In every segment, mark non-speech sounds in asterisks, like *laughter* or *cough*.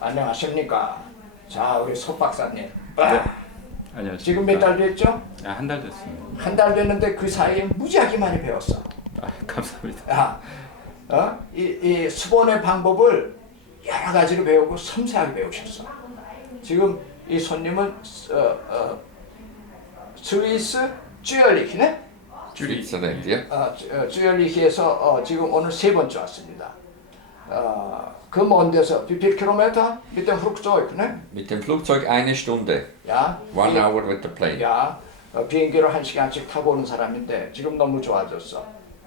안녕하십니까. 자, 우리 석 박사님. 아, 네. 안녕하십니까. 지금 몇 달 됐죠? 아, 한 달 됐습니다. 한 달 됐는데 그 사이에 무지하게 많이 배웠어. 아, 감사합니다. 야, 어? 이, 이 수본의 방법을 여러 가지로 배우고 섬세하게 배우셨어. 지금 이 손님은 어, 어, 스위스 쭈얼리히네? Switzerland, ja. 어, 쭈- 어, 쭈얼리히에서 어, 지금 오늘 세 번째 왔습니다. 어, 그먼 데서 mit dem Flugzeug, ne? Mit dem Flugzeug eine Stunde. 야, One 이- hour with the plane. 야, 어, 비행기를 한 시간씩 타고 오는 사람인데 지금 너무 좋아졌어.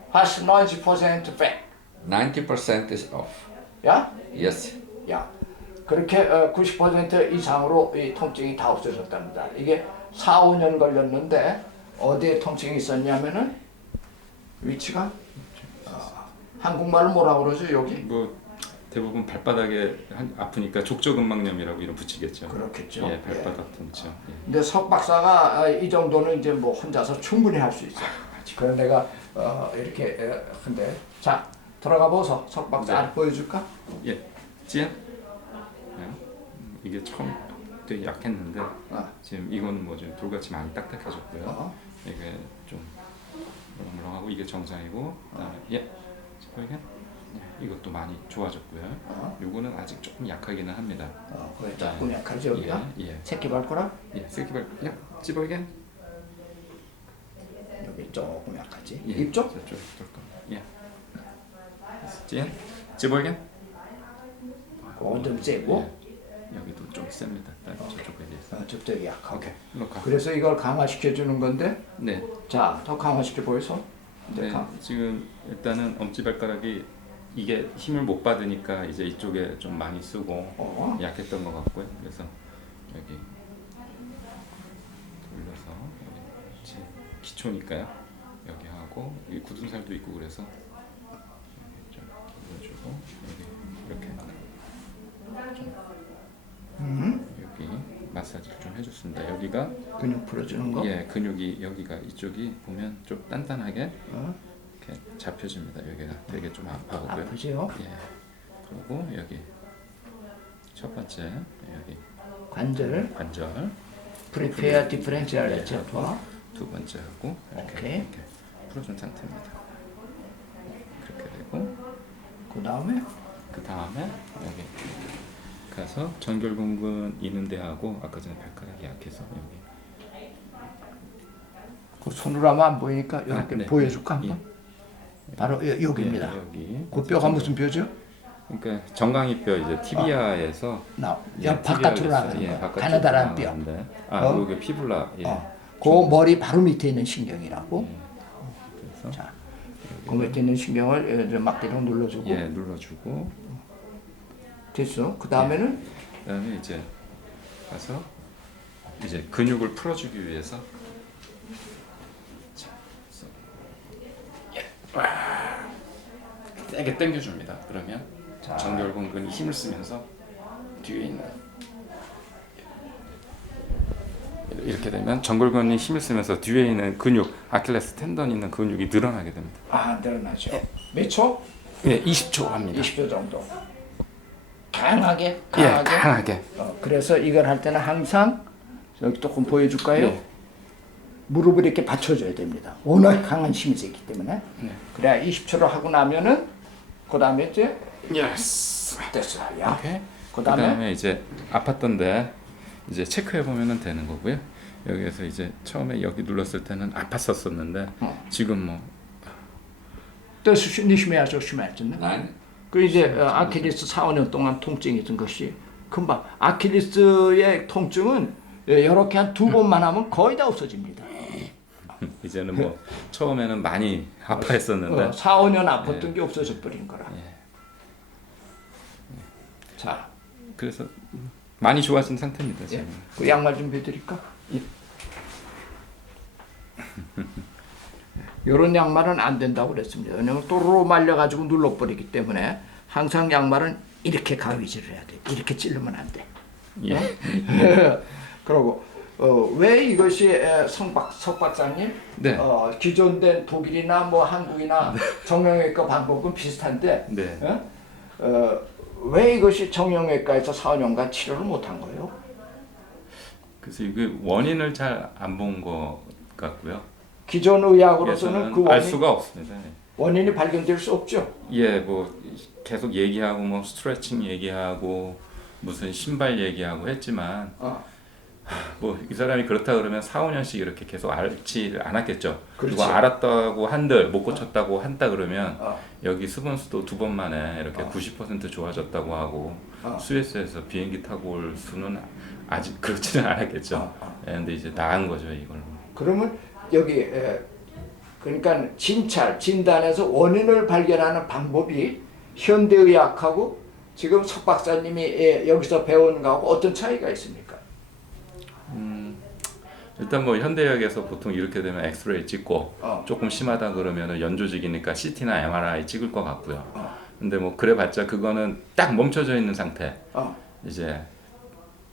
fast 90% back. 90% is off. 야, Yes. 야, 그렇게 어, 90% 이상으로 이 통증이 다 없어졌답니다. 이게 4, 5년 걸렸는데 어디에 통증이 있었냐면은 위치가 어, 한국말로 뭐라 그러죠 여기? 뭐 대부분 발바닥에 한- 아프니까 족저근막염이라고 이름 붙이겠죠. 그렇겠죠. 예, 발바닥 통증. 예. 근데 석 박사가 아, 이 정도는 이제 뭐 혼자서 충분히 할 수 있어. 그런 내가 어, 이렇게 에, 근데 자 들어가 보소 석 박사 네. 보여줄까? 예. 예. 음, 이게 처음 되게 약했는데 아. 지금 이건 뭐좀 돌같이 많이 딱딱해졌고요. 어. 이게 좀 물렁물렁하고 이게 정상이고 그다 음에 예. 이게 예, 이것도 많이 좋아졌고요. 어. 요거는 아직 조금 약하기는 합니다. 어, 그래 조금 약하지 여기가. 예. 예. 새끼 발가락 예. 새끼발 야, 찌버리게. 여기 조금 약하지. 예, 입 쪽? 저쪽 뚫고. 예. 찌? 그건 좀 세고 예. 여기도 좀 셉니다. 저쪽에 비해서. 어, 저쪽이 약하고. 오케이. 그래서 이걸 강화시켜 주는 건데 네. 자 더 강화시켜 보이소. 네. 강- 지금 일단은 엄지발가락이 이게 힘을 못 받으니까 이제 이쪽에 좀 많이 쓰고 어. 약했던 것 같고요. 그래서 여기 돌려서 여기 지- 기초니까요. 여기 하고 여기 굳은 살도 있고 그래서 여기 좀 돌려주고 여기 이렇게 음. 여기 마사지를 좀 해줬습니다. 여기가 근육 풀어주는 거. 예 근육이 여기가 이쪽이 보면 좀 단단하게 어. 이렇게 잡혀집니다. 여기가 되게 좀 아파 보고요. 아프지요? 예 그리고 여기 첫 번째 여기 관절 관절 프리페어 디퍼렌셜 레체 봐. 두 번째 하고 이렇게, 오케이. 이렇게 풀어준 상태입니다. 그렇게 되고 그 다음에 그 다음에 여기 가서 전결근근 있는 데하고 아까 전에 발가락이 약해서 여기 그 손으로 하면 안 보이니까 이렇게 아, 네. 보여줄까 한번? 바로 여, 여기입니다. 예, 여기 그 뼈가 무슨 뼈죠? 그러니까 정강이 뼈 이제 티비아에서 나, 예, 야 바깥으로 티비아에서, 나가는 예. 바깥쪽으로 가느다란 뼈. 아 어? 여기 피불라 예. 어. 그 머리 바로 밑에 있는 신경이라고. 그래서 자, 그 밑에 있는 신경을 막대로 눌러주고 예 눌러주고 됐어. 그 다음에는 그다음에 이제 가서 이제 근육을 풀어주기 위해서 자, 그래서 예. 와, 세게 당겨줍니다. 그러면 자. 정결근근이 힘을 쓰면서 뒤에 있는 이렇게 되면 정골근이 힘을 쓰면서 뒤에 있는 근육 아킬레스 텐던 있는 근육이 늘어나게 됩니다. 아 늘어나죠. 몇 초? 예, 20초 합니다. 20초 정도. 강하게 예, 강하게. 강하게. 어, 그래서 이걸 할 때는 항상 여기 조금 보여줄까요? 예. 무릎을 이렇게 받쳐줘야 됩니다. 워낙 강한 힘이 있기 때문에. 네. 그래야 20초를 하고 나면은 그 다음에 이제 예스. 됐어. 야. 오케이. 그 다음에 그다음에 이제 아팠던데 이제 체크해 보면은 되는 거고요. 여기에서 이제 처음에 여기 눌렀을 때는 아팠었었는데 어. 지금 뭐 so schmerzen. Ne? Nein? 그 이제 어, 아킬레스 4, 5년 동안 통증이 있던 것이 금방 아킬레스의 통증은 이렇게 한 두 번만 하면 거의 다 없어집니다. *laughs* 이제는 뭐 처음에는 많이 아파했었는데 어, 4, 5년 아팠던 게 없어져 버린 거라. 예. 자, 그래서 많이 좋아진 상태입니다 예. 지금. 그 양말 좀 해드릴까? *laughs* 이런 양말은 안 된다고 그랬습니다. 왜냐면 또르르 말려가지고 눌러버리기 때문에 항상 양말은 이렇게 가위질을 해야 돼. 이렇게 찌르면 안 돼. 예. *laughs* 그리고 어, 왜 이것이 에, 성박 석박사님 네. 어, 기존된 독일이나 뭐 한국이나 정형외과 방법은 비슷한데 네. 어? 어, 왜 이것이 정형외과에서 4, 5년간 치료를 못한 거예요? 그래서 이게 원인을 잘 안 본 것 같고요. 기존 의학으로서는 그알 원인, 수가 없습니다. 원인이 발견될 수 없죠. 예, 뭐 계속 얘기하고 뭐 스트레칭 얘기하고 무슨 신발 얘기하고 했지만 어, 뭐이 사람이 그렇다 그러면 4, 5년씩 이렇게 계속 앓지를 않았겠죠. 그리고 알았다고 한들 못 고쳤다고 한다 그러면 어, 여기 수분 수도 두 번 만에 이렇게 어. 90% 좋아졌다고 하고 어. 스위스에서 비행기 타고 올 수는 아직 그렇지는 않았겠죠. 어, 어. 예, 이제 나은 거죠 이걸로. 그러면 여기 에, 그러니까 진찰, 진단에서 원인을 발견하는 방법이 현대의학하고 지금 석 박사님이 예, 여기서 배운 거하고 어떤 차이가 있습니까? 일단 뭐 현대의학에서 보통 이렇게 되면 엑스레이 찍고 어. 조금 심하다 그러면은 연조직이니까 CT나 MRI 찍을 것 같고요. 어. 근데 뭐 그래봤자 그거는 딱 멈춰져 있는 상태. 어, 이제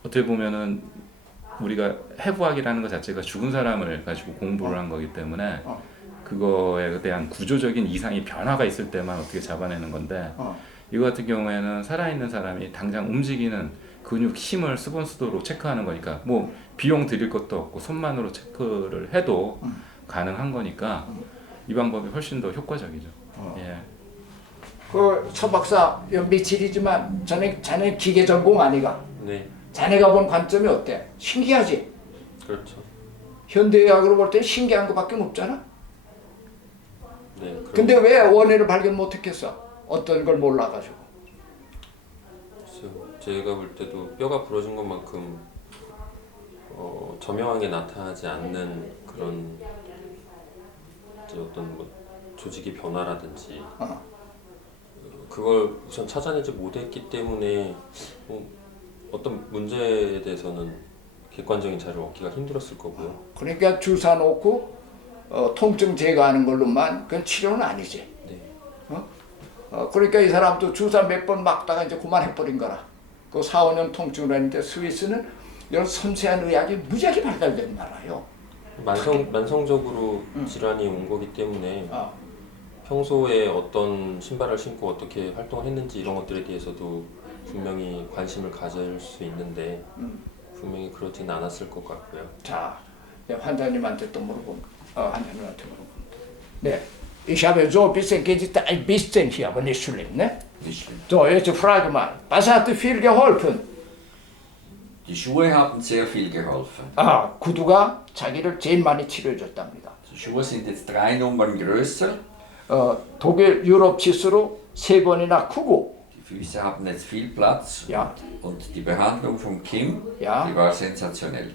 어떻게 보면은 우리가 해부학이라는 것 자체가 죽은 사람을 가지고 공부를 한 거기 때문에 어. 그거에 대한 구조적인 이상이 변화가 있을 때만 어떻게 잡아내는 건데 어, 이거 같은 경우에는 살아있는 사람이 당장 움직이는 근육 힘을 수분 수도로 체크하는 거니까 뭐 비용 들일 것도 없고 손만으로 체크를 해도 가능한 거니까 이 방법이 훨씬 더 효과적이죠. 어. 예. 그서 박사 여 미칠이지만 자네 자네 기계 전공 아니가? 네, 자네가 본 관점이 어때? 신기하지? 그렇죠. 현대의학으로 볼 때 신기한 것밖에 없잖아. 네, 그럼 근데 왜 원인을 발견 못했겠어? 어떤 걸 몰라가지고. 글쎄요. 제가 볼 때도 뼈가 부러진 것만큼 어, 저명하게 나타나지 않는 그런 이제 어떤 뭐 조직의 변화라든지 어. 어, 그걸 우선 찾아내지 못했기 때문에 뭐 어떤 문제에 대해서는 객관적인 자료를 얻기가 힘들었을 거고요. 그러니까 주사 놓고 어, 통증 제거하는 걸로만 그건 치료는 아니지. 네, 어, 그러니까 이 사람도 주사 몇 번 맞다가 이제 그만해버린 거라. 그 4, 5년 통증을 했는데 스위스는 이런 섬세한 의학이 무지하게 발달된 나라요. 만성 만성적으로 질환이 온 거기 때문에 어, 평소에 어떤 신발을 신고 어떻게 활동을 했는지 이런 것들에 대해서도 분명히 관심을 가질 수 있는데 분명히 그렇지는 않았을 것 같고요. 자, 이제 환자님한테 또 물어본, 어, 환자님한테 물어본다. 네. Ich habe so ein bisschen, es ein bisschen hier, aber nicht schlimm, ne? Nicht schlimm. So, jetzt frage mal, was hat dir viel geholfen? Die Schuhe haben sehr viel geholfen. 아, 구두가 자기를 제일 많이 치료해줬답니다. Die Schuhe sind jetzt drei Nummern größer. 어, 독일 유럽 지수로 세 번이나 크고, Füße haben jetzt viel Platz. Ja. Und die Behandlung von Kim, Ja. die war sensationell.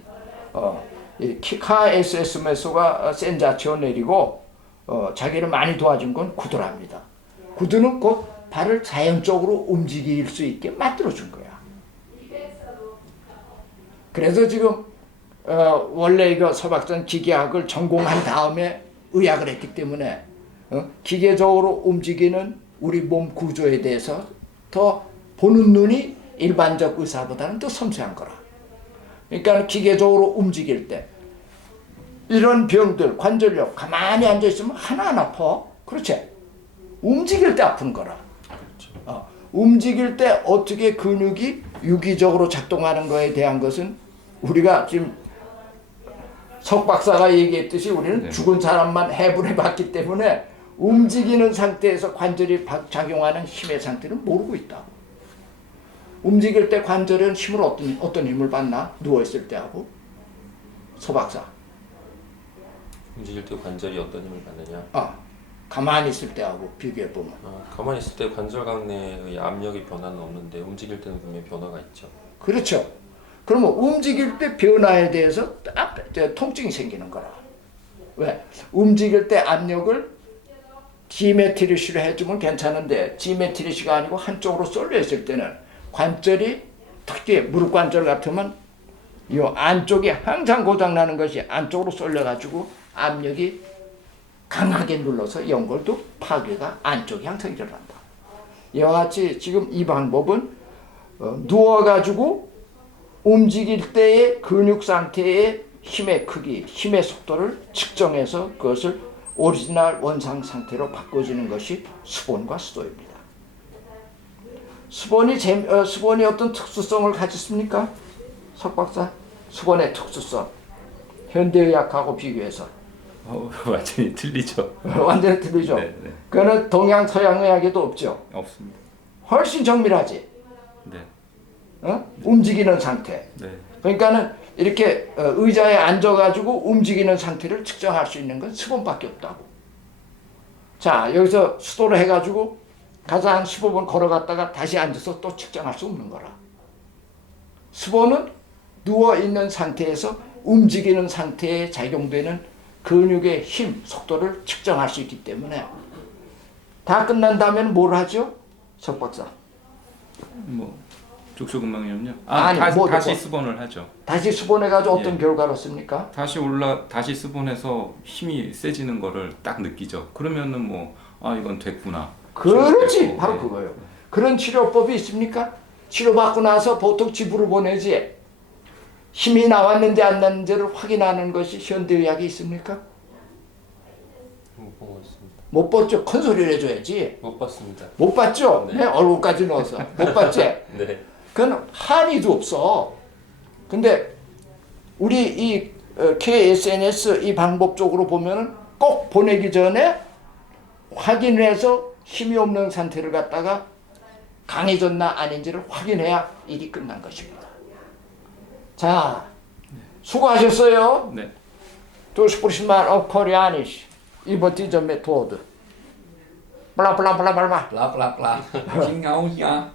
어, 이 키카 SS 매소가 센자치오넬이고, 어, 자기를 많이 도와준 건 구두랍니다. 구두는 곧 발을 자연적으로 움직일 수 있게 만들어준 거야. 그래서 지금 어, 원래 이거 서박전 기계학을 전공한 다음에 의학을 했기 때문에 어, 기계적으로 움직이는 우리 몸 구조에 대해서 더 보는 눈이 일반적 의사보다는 더 섬세한 거라. 그러니까 기계적으로 움직일 때 이런 병들 관절염 가만히 앉아 있으면 하나 안 아파. 그렇지? 움직일 때 아픈 거라. 어, 움직일 때 어떻게 근육이 유기적으로 작동하는 거에 대한 것은 우리가 지금 석 박사가 얘기했듯이 우리는 네. 죽은 사람만 해부해 *laughs* 봤기 때문에 움직이는 상태에서 관절이 박- 작용하는 힘의 상태는 모르고 있다. 움직일 때 관절은 힘을 어떤 어떤 힘을 받나 누워 있을 때 하고 서 박사. 움직일 때 관절이 어떤 힘을 받느냐? 아 가만히 있을 때 하고 비교해 보면 아, 가만히 있을 때 관절 강내의 압력의 변화는 없는데 움직일 때는 분명히 변화가 있죠. 그렇죠. 그러면 움직일 때 변화에 대해서 딱 통증이 생기는 거라. 왜? 움직일 때 압력을 디메트리시로 해주면 괜찮은데 디메트리시가 아니고 한쪽으로 쏠려 있을 때는 관절이 특히 무릎 관절 같으면 이 안쪽이 항상 고장 나는 것이 안쪽으로 쏠려 가지고 압력이 강하게 눌러서 연골도 파괴가 안쪽이 항상 일어난다. 이와 같이 지금 이 방법은 어, 누워가지고 움직일 때의 근육 상태의 힘의 크기, 힘의 속도를 측정해서 그것을 오리지널 원상 상태로 바꿔주는 것이 수본과 수도입니다. 수본이 재, 어, 수본이 어떤 특수성을 가졌습니까? 석 박사 수본의 특수성 현대의학하고 비교해서 어, 완전히 틀리죠. 완전히 틀리죠. 네, 네. 그거는 동양 서양 의학에도 없죠. 없습니다. 훨씬 정밀하지. 네, 어? 움직이는 상태. 네, 그러니까는 이렇게 어, 의자에 앉아가지고 움직이는 상태를 측정할 수 있는 건 수본밖에 없다고. 자 여기서 수도를 해가지고 가서 한 15분 걸어갔다가 다시 앉아서 또 측정할 수 없는 거라. 수본은 누워 있는 상태에서 움직이는 상태에 작용되는 근육의 힘, 속도를 측정할 수 있기 때문에 다 끝난 다음에는 뭘 하죠? 석 박사. 뭐 족소근막염요. 아니, 다시, 뭐, 다시 뭐. 수본을 하죠. 다시 수본해가지고 어떤 예. 결과를 씁니까? 다시 올라 다시 수본해서 힘이 세지는 거를 딱 느끼죠. 그러면은 뭐 아 이건 됐구나. 그렇지 바로 네. 그거예요 그런 치료법이 있습니까? 치료받고 나서 보통 집으로 보내지 힘이 나왔는지 안 나왔는지를 확인하는 것이 현대의학이 있습니까? 못 보고 있습니다. 못 봤죠 큰 소리를 해줘야지 못 봤습니다. 못 봤죠? 네. 네, 얼굴까지 넣어서 못 봤지? *laughs* 네. 그건 한의도 없어 근데 우리 이 어, KSNS 이 방법 쪽으로 보면은 꼭 보내기 전에 확인을 해서 힘이 없는 상태를 갖다가 강해졌나 아닌지를 확인해야 일이 끝난 것입니다. 자, 수고하셨어요. 네. Bla bla bla bla bla. Bla bla bla. Genau, ja.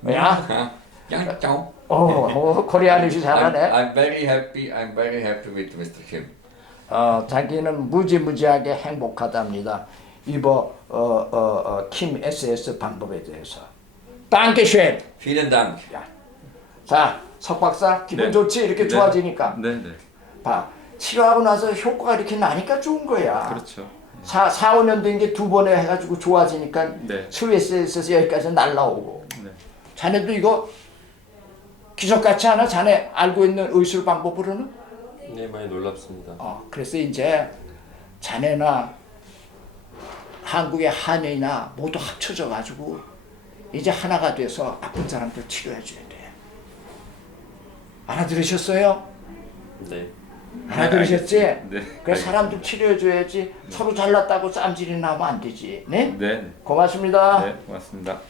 Ja, ciao. 어, 어 코리아니시 I'm, 잘하네. I'm very happy. I'm very happy with Mr. Kim. 어, 자기는 무지무지하게 행복하답니다. 이번 어, 어, 어, 킴 SS 방법에 대해서. 땅케쉔. Vielen Dank. 자, 석 박사 기분 네. 좋지 이렇게 네. 좋아지니까. 네, 네. 봐. 치료하고 나서 효과가 이렇게 나니까 좋은 거야. 그렇죠. 사, 4, 5년 된 게 두 번에 해가지고 좋아지니까 네. 스위스에서 여기까지 날라오고. 네. 자네도 이거 기적같이 하나? 자네 알고 있는 의술 방법으로는? 네, 많이 놀랍습니다. 어, 그래서 이제 자네나 한국의 한의나 모두 합쳐져 가지고 이제 하나가 돼서 아픈 사람들 치료해 줘야 돼. 알아들으셨어요? 네. 알아들으셨지? 네. 그래서 사람들 치료해 줘야지 서로 잘났다고 쌈질이 나면 안 되지. 네? 네. 네. 고맙습니다. 네. 고맙습니다.